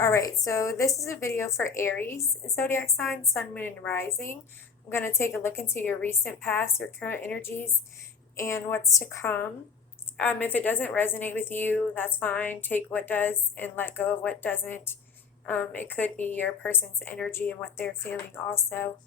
Alright, so this is a video for Aries, zodiac sign, sun, moon, and rising. I'm going to take a look into your recent past, your current energies, and what's to come. If it doesn't resonate with you, that's fine. Take what does and let go of what doesn't. It could be your person's energy and what they're feeling also.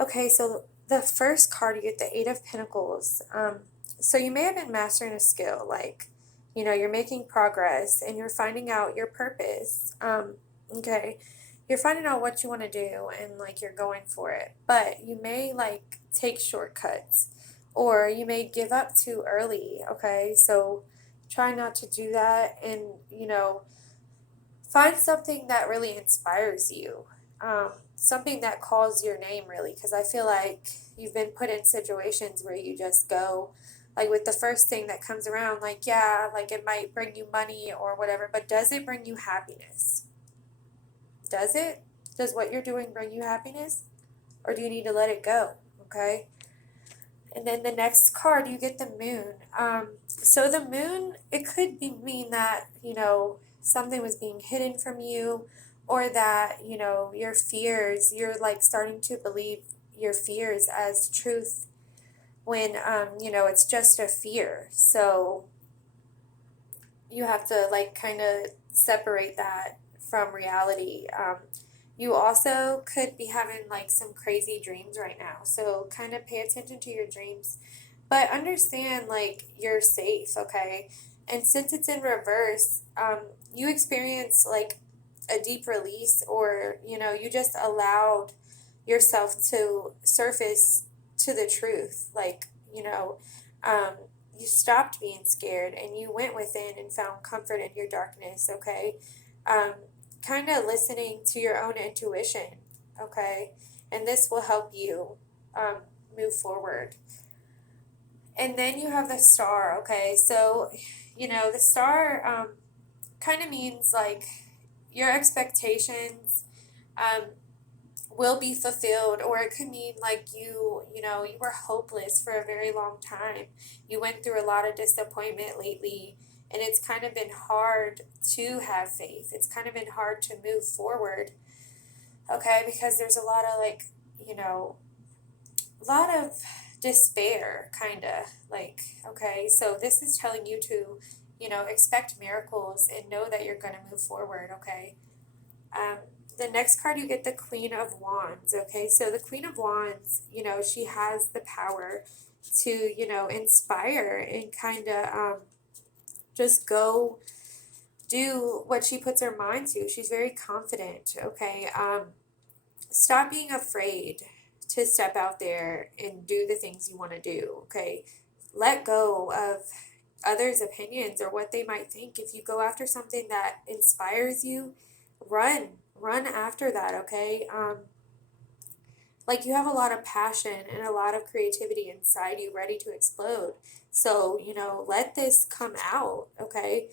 Okay, so the first card, you get the Eight of Pentacles. So you may have been mastering a skill, like, you're making progress and you're finding out your purpose. Okay, you're finding out what you want to do and like you're going for it, but you may like take shortcuts or you may give up too early. Okay, so try not to do that and, find something that really inspires you. Something that calls your name, really, because I feel like you've been put in situations where you just go, like with the first thing that comes around, like, yeah, like it might bring you money or whatever, but does it bring you happiness? Does it? Does what you're doing bring you happiness? Or do you need to let it go? Okay. And then the next card, you get the moon. So the moon, it could mean that, something was being hidden from you, or that, your fears, you're like starting to believe your fears as truth when, it's just a fear. So you have to like kind of separate that from reality. You also could be having like some crazy dreams right now. So kind of pay attention to your dreams, but understand like you're safe, okay? And since it's in reverse, you experience like a deep release, or, you just allowed yourself to surface to the truth. Like, um, you stopped being scared and you went within and found comfort in your darkness, okay? Um, Kind of listening to your own intuition, okay? And this will help you move forward. And then you have the star, okay? So, the star kind of means like your expectations um, will be fulfilled, or it could mean like you were hopeless for a very long time. You went through a lot of disappointment lately, and it's kind of been hard to have faith. It's kind of been hard to move forward, okay? Because there's a lot of like, a lot of despair, kind of like, okay? So this is telling you to, expect miracles and know that you're going to move forward, okay? Um, the next card, you get the Queen of Wands, okay? So the Queen of Wands, she has the power to, inspire and kind of just go do what she puts her mind to. She's very confident, okay? Stop being afraid to step out there and do the things you want to do, okay? Let go of others' opinions or what they might think. If you go after something that inspires you, run after that, okay? Like you have a lot of passion and a lot of creativity inside you ready to explode. So, let this come out, okay?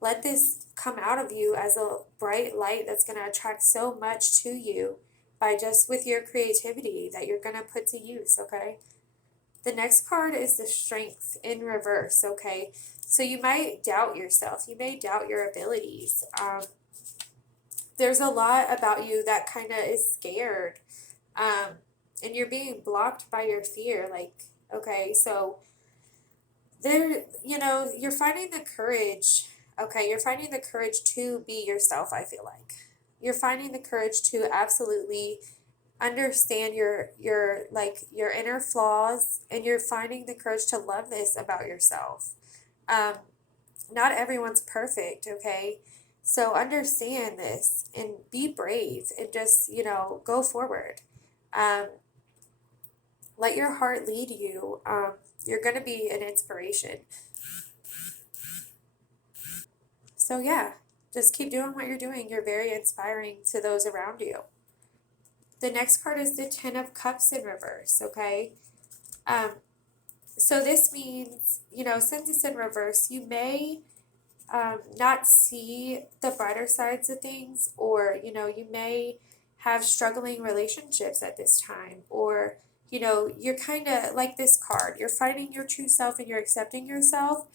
Let this come out of you as a bright light that's going to attract so much to you by just with your creativity that you're going to put to use, okay? The next card is the Strength in reverse, okay? So you might doubt yourself. You may doubt your abilities. There's a lot about you that kind of is scared, and you're being blocked by your fear. Like, okay, so there, you're finding the courage. Okay, you're finding the courage to be yourself. I feel like you're finding the courage to absolutely understand your inner flaws, and you're finding the courage to love this about yourself. Um, Not everyone's perfect, okay? So understand this and be brave and just, go forward. Um, let your heart lead you. You're going to be an inspiration. So, yeah, just keep doing what you're doing. You're very inspiring to those around you. The next card is the Ten of Cups in reverse, okay? Um, so this means, since it's in reverse, you may not see the brighter sides of things, or, you may have struggling relationships at this time, or, you're kind of like this card, you're finding your true self and you're accepting yourself,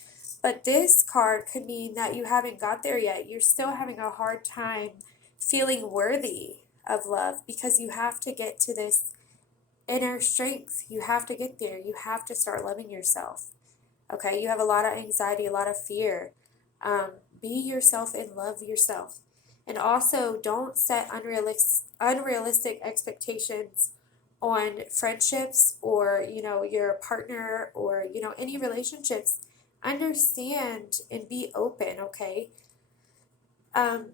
But this card could mean that you haven't got there yet. You're still having a hard time feeling worthy of love because you have to get to this inner strength. You have to get there. You have to start loving yourself. Okay, you have a lot of anxiety, a lot of fear. Be yourself and love yourself. And also, don't set unrealistic expectations on friendships or, your partner or, any relationships. Understand and be open, okay? Um,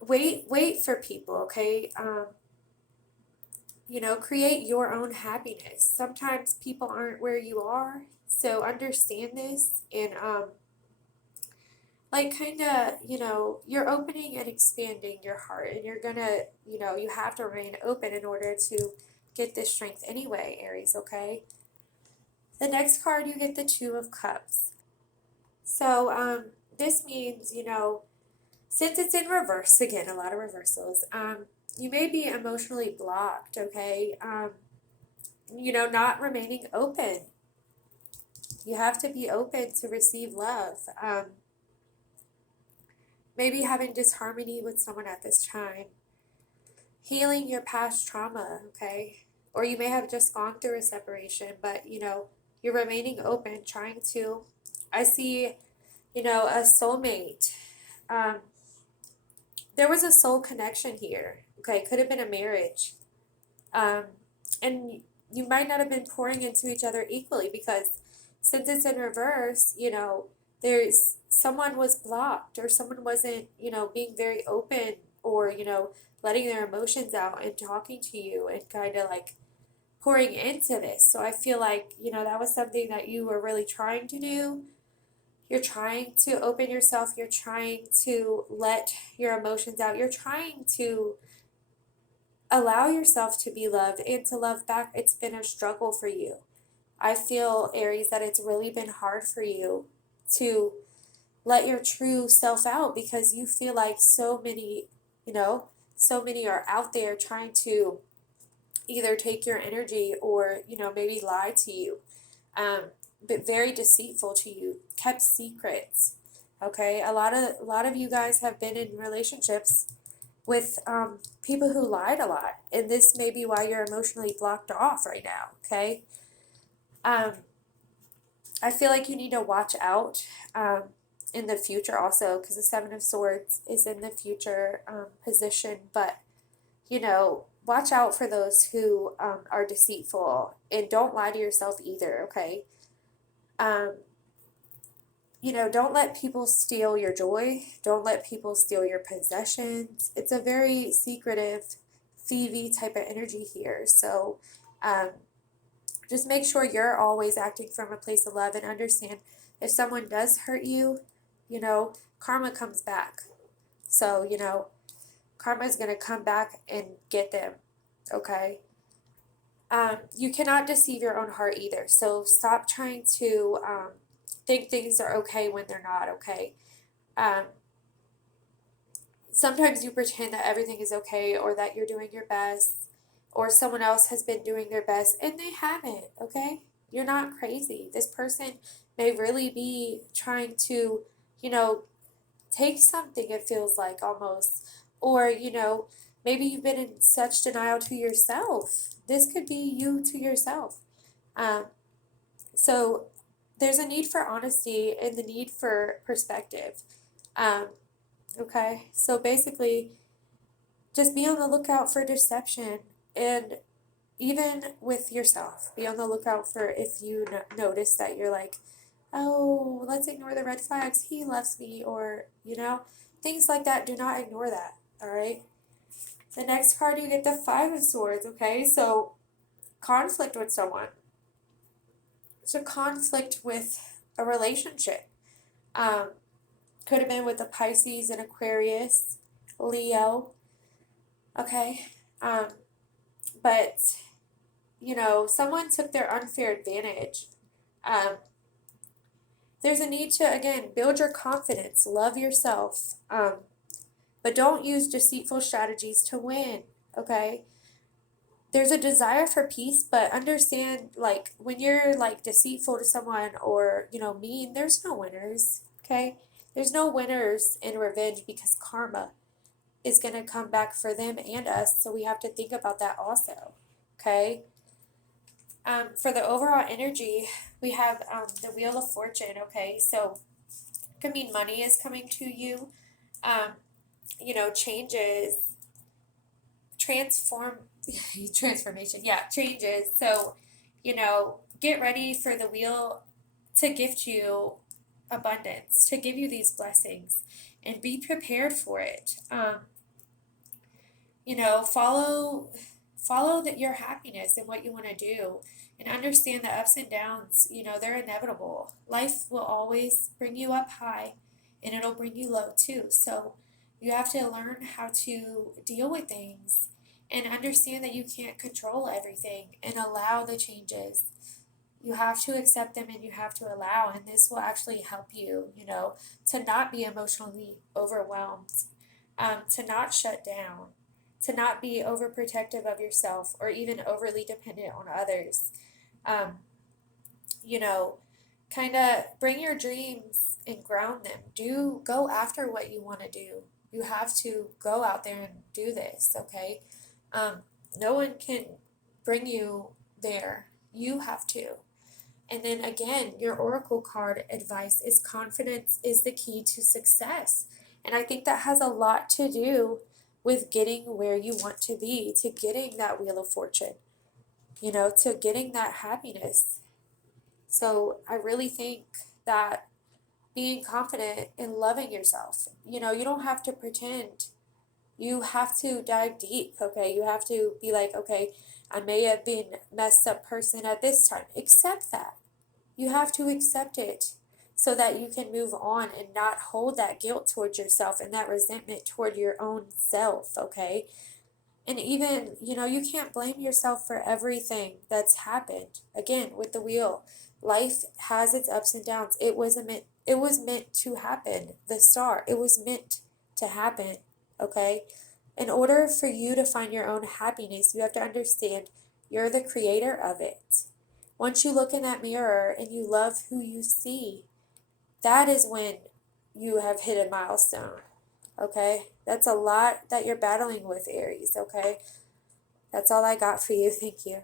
wait for people, okay? Create your own happiness. Sometimes people aren't where you are, so understand this and kind of, you're opening and expanding your heart, and you're gonna, you have to remain open in order to get this strength anyway, Aries, okay? The next card, you get the Two of Cups. So this means, since it's in reverse, again, a lot of reversals, you may be emotionally blocked, okay? Not remaining open. You have to be open to receive love. Maybe having disharmony with someone at this time. Healing your past trauma, okay? Or you may have just gone through a separation, but, you're remaining open, trying to, I see, a soulmate. There was a soul connection here, okay? Could have been a marriage. And you might not have been pouring into each other equally because since it's in reverse, there's someone was blocked or someone wasn't, being very open or, letting their emotions out and talking to you and kind of like pouring into this. So I feel like, that was something that you were really trying to do. You're trying to open yourself. You're trying to let your emotions out. You're trying to allow yourself to be loved and to love back. It's been a struggle for you. I feel, Aries, that it's really been hard for you to let your true self out because you feel like so many are out there trying to either take your energy or, maybe lie to you, but very deceitful to you, kept secrets. Okay, a lot of you guys have been in relationships with people who lied a lot, and this may be why you're emotionally blocked off right now. Okay, I feel like you need to watch out in the future also, because the Seven of Swords is in the future position, but watch out for those who are deceitful, and don't lie to yourself either. Okay, don't let people steal your joy. Don't let people steal your possessions. It's a very secretive, thievy type of energy here. So just make sure you're always acting from a place of love and understand if someone does hurt you, karma comes back. So, karma is going to come back and get them, okay? You cannot deceive your own heart either. So stop trying to think things are okay when they're not okay. Sometimes you pretend that everything is okay or that you're doing your best or someone else has been doing their best and they haven't, okay? You're not crazy. This person may really be trying to, take something, it feels like almost. Or, maybe you've been in such denial to yourself. This could be you to yourself. So there's a need for honesty and the need for perspective. Okay, so basically, just be on the lookout for deception, and even with yourself, be on the lookout for if you notice that you're like, oh, let's ignore the red flags, he loves me, or, things like that. Do not ignore that, all right? The next card, you get the Five of Swords, okay? So, conflict with someone. So, conflict with a relationship. Could have been with a Pisces, an Aquarius, Leo, okay? But, someone took their unfair advantage. There's a need to, again, build your confidence, love yourself, but don't use deceitful strategies to win, okay? there's a desire for peace, but understand, like, when you're like deceitful to someone or, mean, there's no winners, okay? There's no winners in revenge because karma is going to come back for them and us, so we have to think about that also, okay? For the overall energy, we have the Wheel of Fortune, okay? So it could mean money is coming to you, um, changes, transform, transformation, yeah, changes. So, get ready for the wheel to gift you abundance, to give you these blessings, and be prepared for it. Follow that your happiness and what you want to do, and understand the ups and downs. They're inevitable. Life will always bring you up high, and it'll bring you low too. So you have to learn how to deal with things and understand that you can't control everything, and allow the changes. You have to accept them, and you have to allow, and this will actually help you, to not be emotionally overwhelmed, to not shut down, to not be overprotective of yourself or even overly dependent on others. Um, you know, kind of bring your dreams and ground them. Go after what you want to do. You have to go out there and do this, okay? Um, no one can bring you there. You have to. And then again, your oracle card advice is confidence is the key to success. And I think that has a lot to do with getting where you want to be, to getting that wheel of fortune, to getting that happiness. So I really think that being confident and loving yourself, you don't have to pretend. You have to dive deep, okay? You have to be like, okay, I may have been a messed up person at this time. Accept that. You have to accept it so that you can move on and not hold that guilt towards yourself and that resentment toward your own self, okay? And even, you can't blame yourself for everything that's happened. Again, with the wheel, life has its ups and downs. It was meant to happen. The star, it was meant to happen, okay? In order for you to find your own happiness, you have to understand you're the creator of it. Once you look in that mirror and you love who you see, that is when you have hit a milestone. Okay? That's a lot that you're battling with, Aries. Okay? That's all I got for you. Thank you.